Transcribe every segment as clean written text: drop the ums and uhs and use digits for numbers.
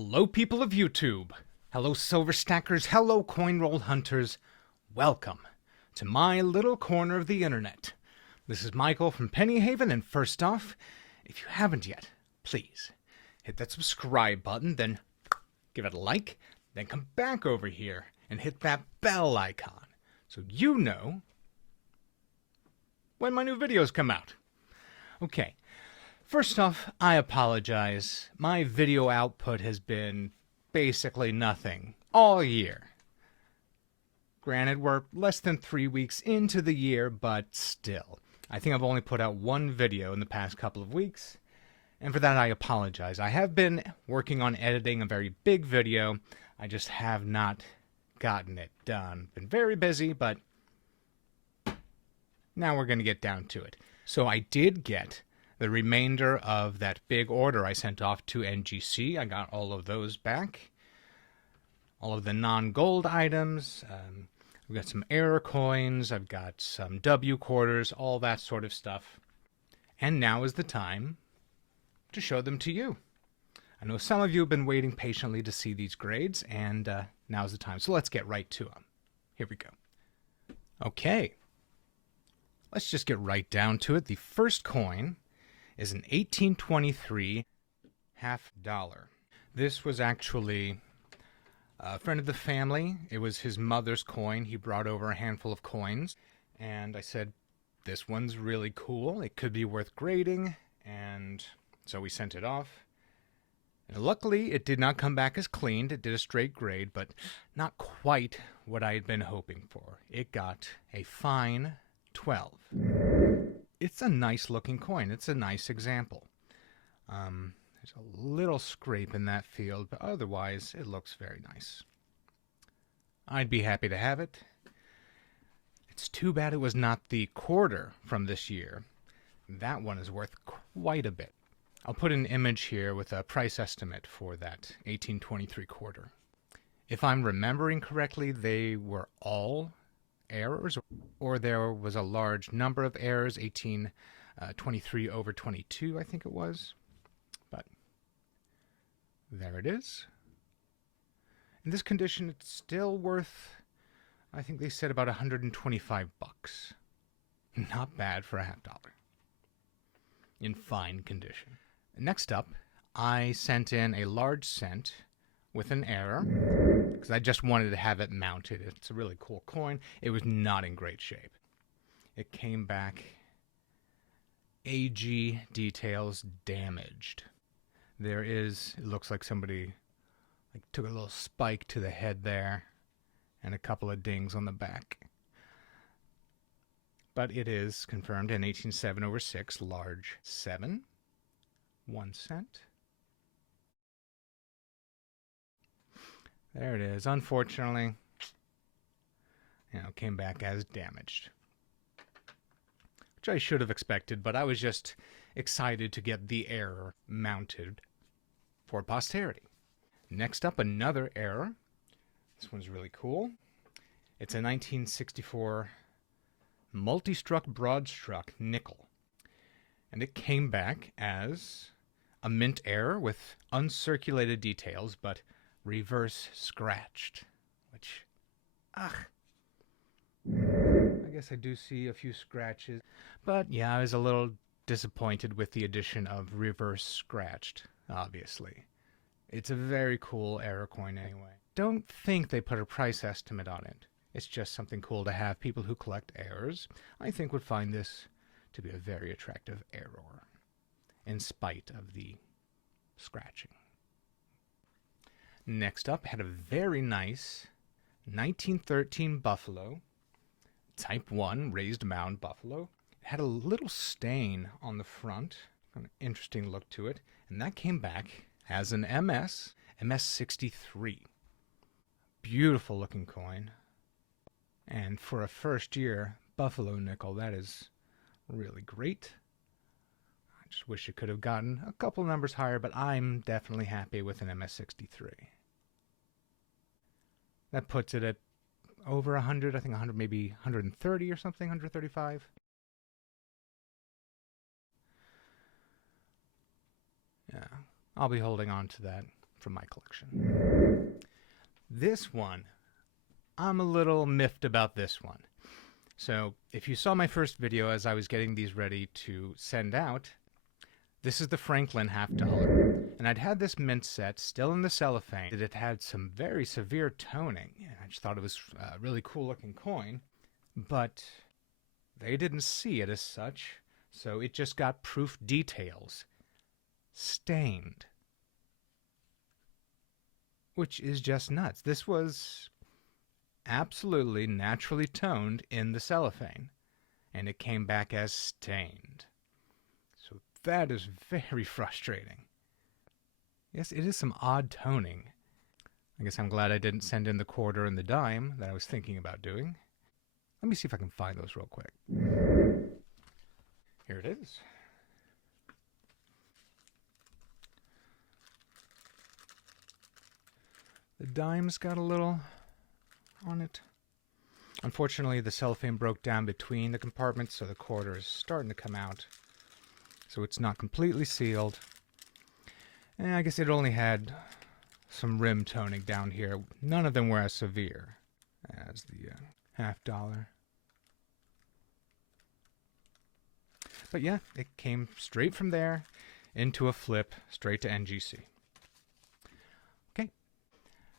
Hello, people of YouTube. Hello, silver stackers. Hello, coin roll hunters. Welcome to my little corner of the internet. This is Michael from Penny Haven, and first off, if you haven't yet, please hit that subscribe button, then give it a like, then come back over here and hit that bell icon so you know when my new videos come out. Okay. First off, I apologize. My video output has been basically nothing all year. Granted, we're less than 3 weeks into the year, but still. I think I've only put out one video in the past couple of weeks, and for that I apologize. I have been working on editing a very big video. I just have not gotten it done. Been very busy, but now we're going to get down to it. So I did get the remainder of that big order I sent off to NGC. I got all of those back. All of the non-gold items. I've got some error coins. I've got some W quarters, all that sort of stuff. And now is the time to show them to you. I know some of you have been waiting patiently to see these grades, and now's the time. So let's get right to them. Here we go. Okay. Let's just get right down to it. The first coin is an 1823 $50. This was actually a friend of the family. It was his mother's coin. He brought over a handful of coins, and I said, this one's really cool. It could be worth grading, and so we sent it off. And luckily, it did not come back as cleaned. It did a straight grade, but not quite what I had been hoping for. It got a fine 12. It's a nice looking coin. It's a nice example. There's a little scrape in that field, but otherwise it looks very nice. I'd be happy to have it. It's too bad it was not the quarter from this year. That one is worth quite a bit. I'll put an image here with a price estimate for that 1823 quarter. If I'm remembering correctly, they were all errors, or there was a large number of errors, 1823 over 22, I think it was. But there it is. In this condition, it's still worth, I think they said, about $125. Not bad for a $50. In fine condition. Next up, I sent in a large cent with an error, because I just wanted to have it mounted. It's a really cool coin. It was not in great shape. It came back AG details damaged. There is, it looks like somebody took a little spike to the head there and a couple of dings on the back. But it is confirmed in 18.7 over 6, large 7, 1 cent. There it is. Unfortunately, came back as damaged. Which I should have expected, but I was just excited to get the error mounted for posterity. Next up, another error. This one's really cool. It's a 1964 multi-struck broad-struck nickel. And it came back as a mint error with uncirculated details, but reverse scratched, which, I guess I do see a few scratches, but yeah, I was a little disappointed with the addition of reverse scratched, obviously. It's a very cool error coin anyway. Don't think they put a price estimate on it. It's just something cool to have. People who collect errors, I think, would find this to be a very attractive error, in spite of the scratching. Next up, had a very nice 1913 Buffalo, Type 1 raised mound Buffalo. It had a little stain on the front, an interesting look to it, and that came back as an MS63. Beautiful looking coin. And for a first year Buffalo nickel, that is really great. I just wish it could have gotten a couple numbers higher, but I'm definitely happy with an MS63. That puts it at over 100, I think 100, maybe 130 or something, 135. Yeah, I'll be holding on to that from my collection. This one, I'm a little miffed about this one. So if you saw my first video as I was getting these ready to send out, this is the Franklin $50. And I'd had this mint set still in the cellophane. It had some very severe toning. I just thought it was a really cool looking coin. But they didn't see it as such, so it just got proof details. Stained. Which is just nuts. This was absolutely naturally toned in the cellophane, and it came back as stained. So that is very frustrating. Yes, it is some odd toning. I guess I'm glad I didn't send in the quarter and the dime that I was thinking about doing. Let me see if I can find those real quick. Here it is. The dime's got a little on it. Unfortunately, the cellophane broke down between the compartments, so the quarter is starting to come out. So it's not completely sealed. And I guess it only had some rim toning down here. None of them were as severe as the $50. But yeah, it came straight from there into a flip, straight to NGC. Okay,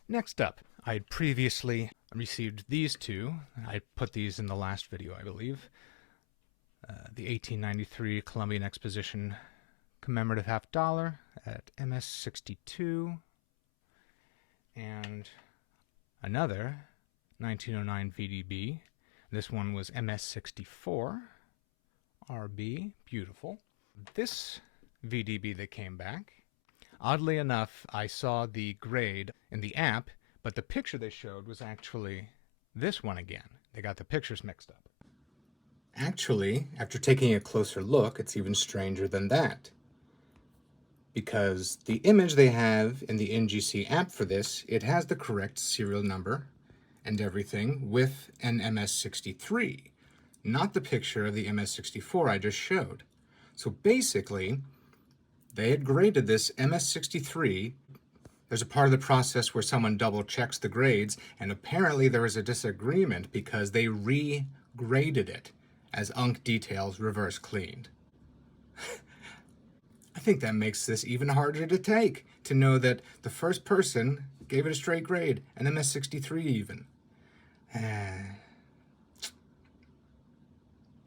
next up, I had previously received these two. I put these in the last video, I believe. The 1893 Columbian Exposition commemorative $50 at MS62. And another 1909 VDB. This one was MS64. RB, beautiful. This VDB that came back, oddly enough, I saw the grade in the app, but the picture they showed was actually this one again. They got the pictures mixed up. Actually, after taking a closer look, it's even stranger than that. Because the image they have in the NGC app for this, it has the correct serial number and everything with an MS63. Not the picture of the MS64 I just showed. So basically, they had graded this MS63. There's a part of the process where someone double checks the grades, and apparently there was a disagreement because they re-graded it as Unk Details reverse cleaned. I think that makes this even harder to take, to know that the first person gave it a straight grade, an MS63 even.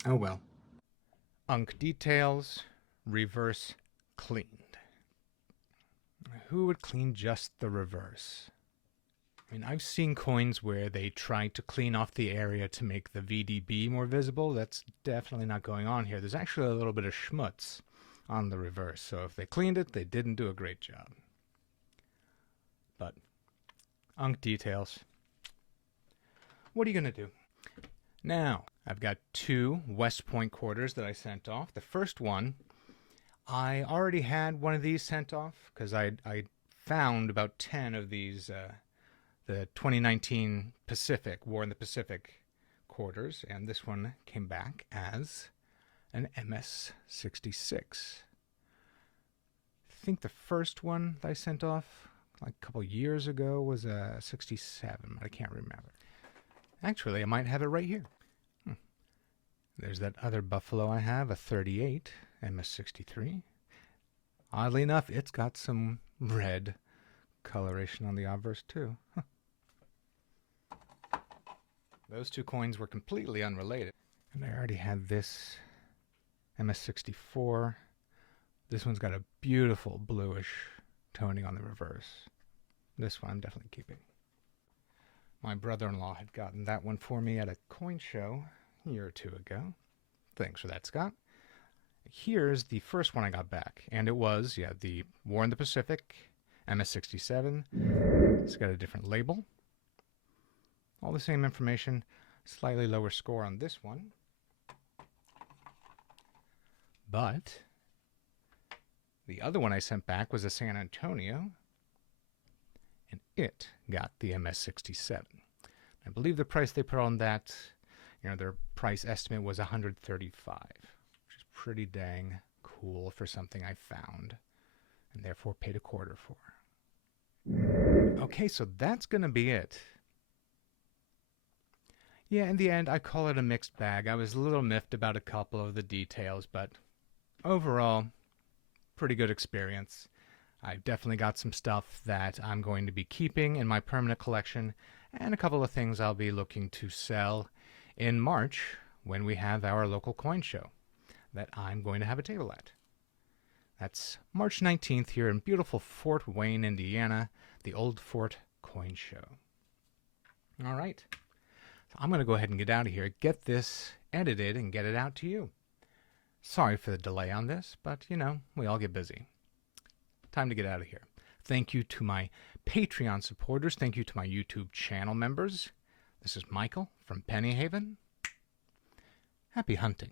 Oh well. Unk Details, reverse cleaned. Who would clean just the reverse? I mean, I've seen coins where they try to clean off the area to make the VDB more visible. That's definitely not going on here. There's actually a little bit of schmutz on the reverse, so if they cleaned it, they didn't do a great job. But, Unk Details. What are you going to do? Now, I've got two West Point quarters that I sent off. The first one, I already had one of these sent off because I found about 10 of these, the 2019 Pacific, War in the Pacific quarters, and this one came back as an MS66. I think the first one that I sent off like a couple years ago was a 67, but I can't remember. Actually, I might have it right here. There's that other Buffalo I have, a 38, MS63. Oddly enough, it's got some red coloration on the obverse too. Those two coins were completely unrelated. And I already had this MS64. This one's got a beautiful bluish toning on the reverse. This one I'm definitely keeping. My brother-in-law had gotten that one for me at a coin show a year or two ago. Thanks for that, Scott. Here's the first one I got back, and it was, the War in the Pacific, MS67. It's got a different label. All the same information, slightly lower score on this one. But the other one I sent back was a San Antonio, and it got the MS67. I believe the price they put on that, their price estimate was $135, which is pretty dang cool for something I found, and therefore paid a quarter for. Okay, so that's going to be it. Yeah, in the end, I call it a mixed bag. I was a little miffed about a couple of the details, but overall, pretty good experience. I've definitely got some stuff that I'm going to be keeping in my permanent collection, and a couple of things I'll be looking to sell in March when we have our local coin show that I'm going to have a table at. That's March 19th here in beautiful Fort Wayne, Indiana, the Old Fort Coin Show. All right. So I'm going to go ahead and get out of here, get this edited, and get it out to you. Sorry for the delay on this, but, we all get busy. Time to get out of here. Thank you to my Patreon supporters. Thank you to my YouTube channel members. This is Michael from Pennyhaven. Happy hunting.